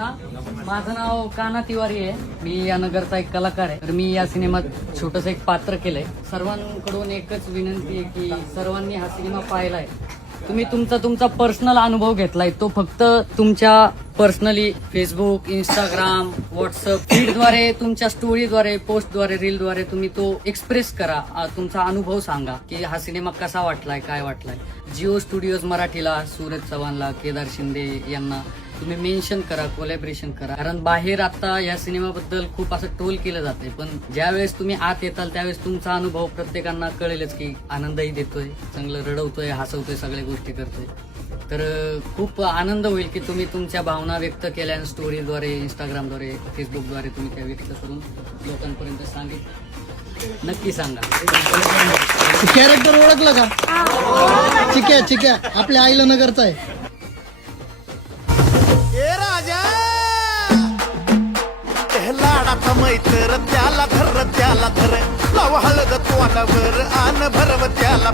सर्वांना माझं नाव काना तिवारी आहे. मी या नगरचा एक कलाकार आहे. तर मी या सिनेमात छोटस एक पात्र केलंय. सर्वांकडून एकच विनंती आहे की सर्वांनी हा सिनेमा पाहिलाय. तुम्ही तुमचा तुमचा पर्सनल अनुभव घेतलाय. तो फक्त तुमच्या पर्सनली फेसबुक इंस्टाग्राम व्हॉट्सअप फीडद्वारे तुमच्या स्टोरीद्वारे पोस्टद्वारे रीलद्वारे तुम्ही तो एक्सप्रेस करा. तुमचा अनुभव सांगा की हा सिनेमा कसा वाटलाय काय वाटलाय? जिओ स्टुडिओज मराठीला सूरज चव्हाणला केदार शिंदे यांना तुम्ही मेन्शन करा कोलॅबरेशन करा. कारण बाहेर आता या सिनेमाबद्दल खूप असं टोल केलं जाते पण ज्यावेळेस तुम्ही आत येताल त्यावेळेस तुमचा अनुभव प्रत्येकांना कळेलच की आनंदही देतोय चांगलं रडवतोय हसवतोय सगळ्या गोष्टी करतोय. तर खूप आनंद होईल की तुम्ही तुमच्या भावना व्यक्त केल्या स्टोरीद्वारे इंस्टाग्रामद्वारे फेसबुकद्वारे तुम्ही त्या व्यक्त करून लोकांपर्यंत सांगितलं. नक्की सांगा. कॅरेक्टर ओळखलं का? ठीक आहे ठीक आहे आपल्या आईला नगरचा आहे. ए लाडाचा मैत्र त्याला धर त्याला धर. लाव हळद तोंडावर आन भरव त्याला